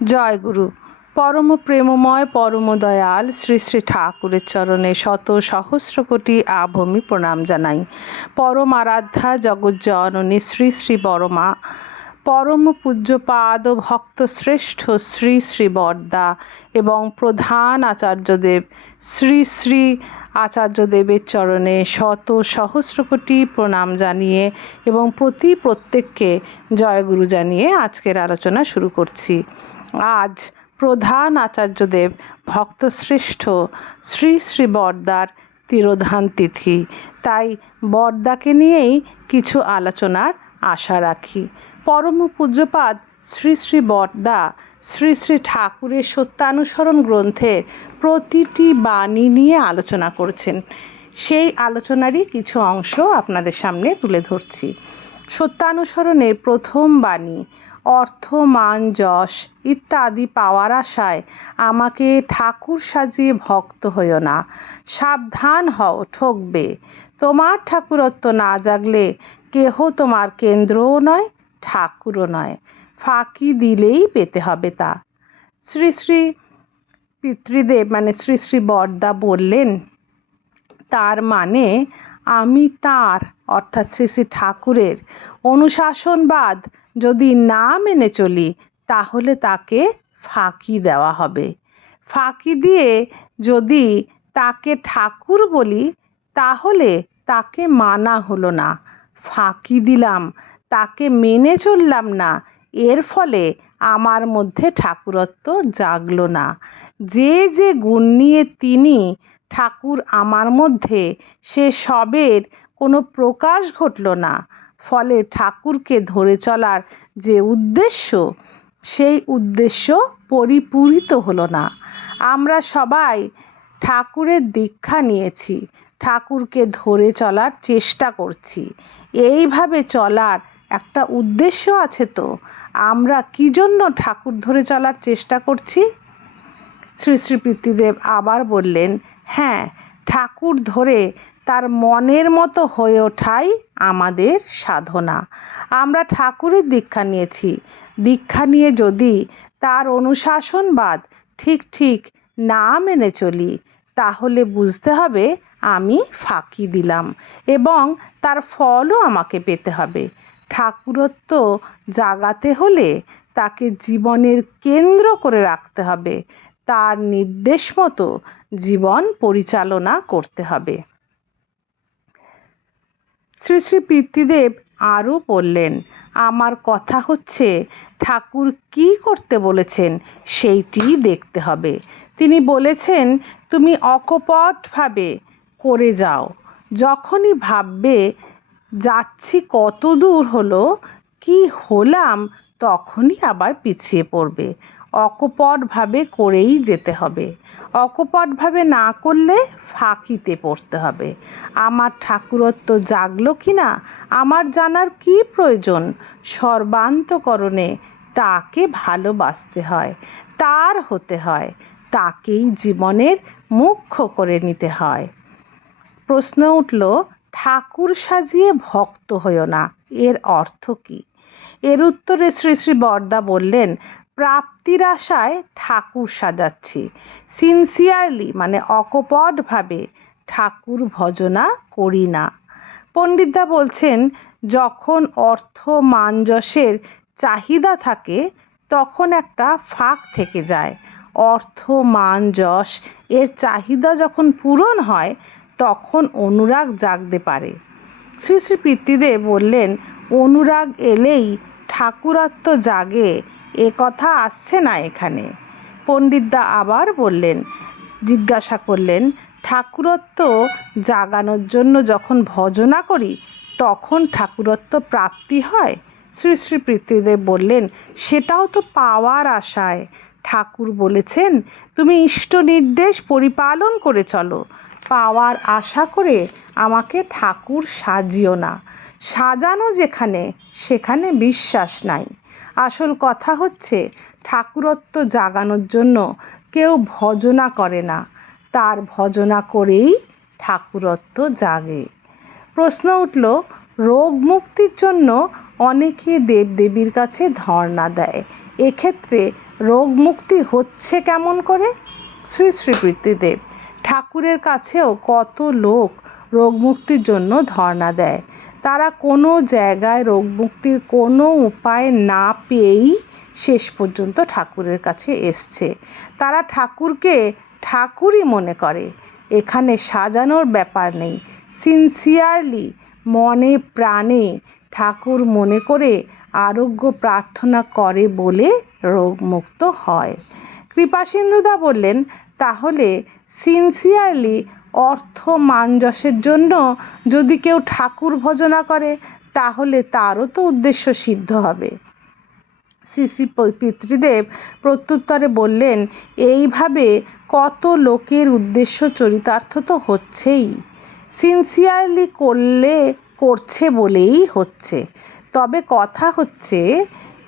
জয় গুরু পরম প্রেমময়, পরম দয়াল শ্রী শ্রী ঠাকুরের চরণে শত সহস্র কোটি আভূমি প্রণাম জানাই। পরম আরাধ্যা জগজ্জননী শ্রী শ্রী বরমা। পরম পূজ্যপাদ, ভক্ত শ্রেষ্ঠ শ্রী শ্রী বরদা এবং প্রধান আচার্যদেব শ্রী শ্রী আচার্যদেবের চরণে শত সহস্র কোটি প্রণাম জানিয়ে এবং প্রতি প্রত্যেককে জয়গুরু জানিয়ে আজকের আলোচনা শুরু করছি। আজ প্রধান আচার্যদেব ভক্তশ্রেষ্ঠ শ্রী শ্রী বরদার তিরোধান তিথি। তাই বরদাকে নিয়েই কিছু আলোচনার আশা রাখি। পরম পূজ্যপাদ শ্রী শ্রী বরদা শ্রী শ্রী ঠাকুরের সত্যানুসরণ গ্রন্থের প্রতিটি বাণী নিয়ে আলোচনা করেছেন। সেই আলোচনারই কিছু অংশ আপনাদের সামনে তুলে ধরছি। সত্যানুসরণের প্রথম বাণী অর্থ মান যশ ইত্যাদি পাওয়ার আশায় আমাকে ঠাকুর সাজিয়ে ভক্ত হইও না। সাবধান হও, ঠকবে। তোমার ঠাকুরত্ব না জাগলে কেহ তোমার কেন্দ্রও নয়, ঠাকুরও নয়। ফাঁকি দিলেই পেতে হবে তা। শ্রী শ্রী পিতৃদেব মানে শ্রী শ্রী বরদা বললেন, তার মানে আমি তার, অর্থাৎ শ্রী শ্রী ঠাকুরের, অনুশাসনবাদ যদি না মেনে চলি, তাহলে তাকে ফাঁকি দেওয়া হবে। ফাঁকি দিয়ে যদি তাকে ঠাকুর বলি, তাহলে তাকে মানা হলো না। ফাঁকি দিলাম, তাকে মেনে চললাম না। এর ফলে আমার মধ্যে ঠাকুরত্ব জাগলো না। যে যে গুণ নিয়ে তিনি ঠাকুর আমার মধ্যে, সে সবের কোনো প্রকাশ ঘটল না। ফলে ঠাকুরকে ধরে চলার যে উদ্দেশ্য, সেই উদ্দেশ্য পরিপূরিত হলো না। আমরা সবাই ঠাকুরের দীক্ষা নিয়েছি, ঠাকুরকে ধরে চলার চেষ্টা করছি। এইভাবে চলার একটা উদ্দেশ্য আছে তো। আমরা কী জন্য ঠাকুর ধরে চলার চেষ্টা করছি? শ্রী শ্রী পিতৃদেব আবার বললেন হ্যাঁ ঠাকুর ধরে তার মনের মতো হয়ে ওঠাই আমাদের সাধনা। আমরা ঠাকুরের দীক্ষা নিয়েছি। দীক্ষা নিয়ে যদি তার অনুশাসনবাদ ঠিক ঠিক না মেনে চলি, তাহলে বুঝতে হবে আমি ফাঁকি দিলাম এবং তার ফলও আমাকে পেতে হবে। ঠাকুরত্ব জাগাতে হলে তাকে জীবনের কেন্দ্র করে রাখতে হবে। তার নির্দেশ মতো জীবন পরিচালনা করতে হবে। শ্রী শ্রী পিতৃদেব আরও বললেন, আমার কথা হচ্ছে, ঠাকুর কি করতে বলেছেন সেইটি দেখতে হবে। তিনি বলেছেন, তুমি অকপটভাবে করে যাও। যখনই ভাববে, যাচ্ছি কত দূর হলো, কি হলাম, তখনই আবার পিছিয়ে পড়বে। অকপটভাবে করেই যেতে হবে। অকপটভাবে না করলে ফাঁকিতে পড়তে হবে। আমার ঠাকুরত্ব জাগলো কি না? আমার জানার কি প্রয়োজন? সর্বান্তকরণে তাকে ভালোবাসতে হয়, তার হতে হয়, তাকেই জীবনের মুখ্য করে নিতে হয়। প্রশ্ন উঠল, ঠাকুর সাজিয়ে ভক্ত হইও না, এর অর্থ কী? এর উত্তরে শ্রী শ্রী বরদা বললেন প্রাপ্তির আশায় ঠাকুর সাজাচ্ছি। সিনসিয়ারলি মানে অকপটভাবে ঠাকুর ভজনা করি না। পণ্ডিতদা বলছেন, যখন অর্থ মানযশের চাহিদা থাকে, তখন একটা ফাঁক থেকে যায়। অর্থ মান যশ এর চাহিদা যখন পূরণ হয়, তখন অনুরাগ জাগতে পারে। শ্রী শ্রী পিতৃদেব বললেন, অনুরাগ এলেই ঠাকুরত্ব জাগে এ কথা আসছে না এখানে। পণ্ডিতদা আবার বললেন, জিজ্ঞাসা করলেন, ঠাকুরত্ব জাগানোর জন্য যখন ভজনা করি, তখন ঠাকুরত্ব প্রাপ্তি হয়? শ্রী শ্রী পৃথিদেব বললেন, সেটাও তো পাওয়ার আশায়। ঠাকুর বলেছেন, তুমি ইষ্ট নির্দেশ পরিপালন করে চলো। পাওয়ার আশা করে আমাকে ঠাকুর সাজিও না। সাজানো যেখানে, সেখানে বিশ্বাস নাই। আসল কথা হচ্ছে, ঠাকুরত্ব জাগানোর জন্য কেউ ভজনা করে না। তার ভজনা করেই ঠাকুরত্ব জাগে। প্রশ্ন উঠল, রোগ মুক্তির জন্য অনেকে দেবদেবীর কাছে ধর্ণা দেয়। এক্ষেত্রে রোগ মুক্তি হচ্ছে কেমন করে? শ্রী শ্রী প্রীতিদেব ঠাকুরের কাছেও কত লোক রোগ মুক্তির জন্য ধর্ণা দেয়? তারা কোনো জায়গায় রোগ মুক্তির কোনো উপায় না পেয়েই শেষ পর্যন্ত ঠাকুরের কাছে এসছে। তারা ঠাকুরকে ঠাকুরই মনে করে। এখানে সাজানোর ব্যাপার নেই। সিনসিয়ারলি মনে প্রাণে ঠাকুর মনে করে আরোগ্য প্রার্থনা করে বলে রোগমুক্ত হয়। কৃপাসিন্ধুদা বললেন, তাহলে সিনসিয়ারলি অর্থ মানযশের জন্য যদি কেউ ঠাকুর ভজনা করে, তাহলে তারও তো উদ্দেশ্য সিদ্ধ হবে। শ্রী শ্রী পিতৃদেব প্রত্যুত্তরে বললেন, এইভাবে কত লোকের উদ্দেশ্য চরিতার্থ তো হচ্ছেই। সিনসিয়ারলি করলে, করছে বলেই হচ্ছে। তবে কথা হচ্ছে,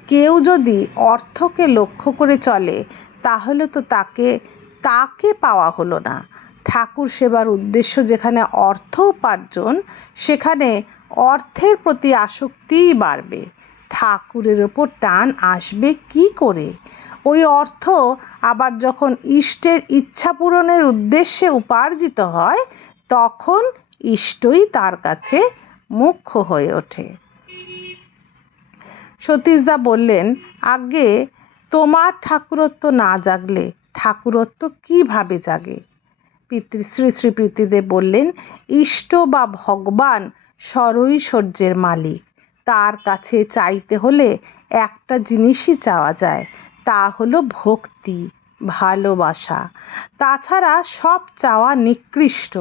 কেউ যদি অর্থকে লক্ষ্য করে চলে, তাহলে তো তাকে তাকে পাওয়া হলো না। ঠাকুর সেবার উদ্দেশ্য যেখানে অর্থ উপার্জন, সেখানে অর্থের প্রতি আসক্তিই বাড়বে। ঠাকুরের ওপর টান আসবে কি করে? ওই অর্থ আবার যখন ইষ্টের ইচ্ছা পূরণের উদ্দেশ্যে উপার্জিত হয়, তখন ইষ্টই তার কাছে মুখ্য হয়ে ওঠে। সতীশদা বললেন আগে তোমার ঠাকুরত্ব না জাগলে ঠাকুরত্ব কীভাবে জাগে? পিতৃ, শ্রী শ্রী প্রীতিদেব বললেন, ইষ্ট বা ভগবান সরৈশ্বর্যের মালিক। তার কাছে চাইতে হলে একটা জিনিসই চাওয়া যায়, তা হলো ভক্তি, ভালোবাসা। তাছাড়া সব চাওয়া নিকৃষ্ট।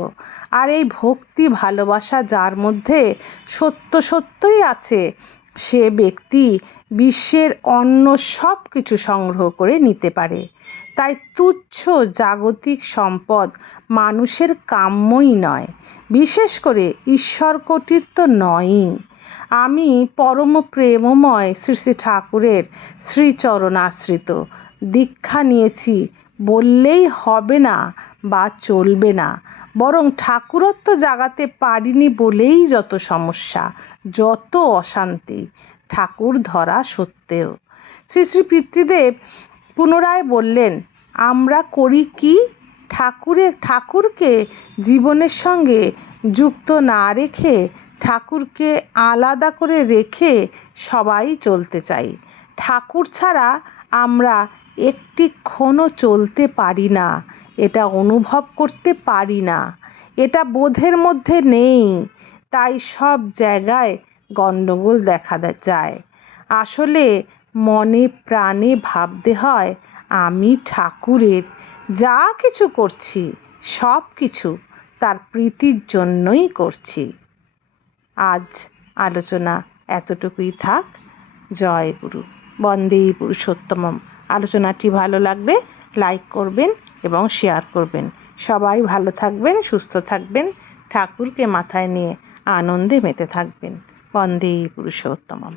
আর এই ভক্তি, ভালোবাসা যার মধ্যে সত্য সত্যই আছে, সে ব্যক্তি বিশ্বের অন্য সব কিছু সংগ্রহ করে নিতে পারে। তাই তুচ্ছ জাগতিক সম্পদ মানুষের কাম্যই নয়, বিশেষ করে ঈশ্বর কোটির তো নয়ই। আমি পরম প্রেমময় শ্রী শ্রী ঠাকুরের শ্রীচরণ আশ্রিত দীক্ষা নিয়েছি, বললেই হবে না বা চলবে না, বরং ঠাকুরত্ব জাগাতে পারিনি বলেই যত সমস্যা, যত অশান্তি, ঠাকুর ধরা সত্ত্বেও। শ্রী শ্রী পিতৃদেব পুনরায় বললেন, আমরা করি কি? ঠাকুরের ঠাকুরকে জীবনের সঙ্গে যুক্ত না রেখে ঠাকুরকে আলাদা করে রেখে সবাই চলতে চাই। ঠাকুর ছাড়া আমরা একটি ক্ষণও চলতে পারি না, এটা অনুভব করতে পারি না, এটা বোধের মধ্যে নেই, তাই সব জায়গায় গণ্ডগোল দেখা যায়। আসলে মনে প্রাণে ভাবতে হয়, আমি ঠাকুরের যা কিছু করছি, সব কিছু তার প্রীতির জন্যই করছি। আজ আলোচনা এতটুকুই থাক। জয় গুরু। বন্দে পুরুষোত্তমম। আলোচনাটি ভালো লাগবে লাইক করবেন এবং শেয়ার করবেন। সবাই ভালো থাকবেন, সুস্থ থাকবেন, ঠাকুরকে মাথায় নিয়ে আনন্দে মেতে থাকবেন। বন্দে পুরুষোত্তমম।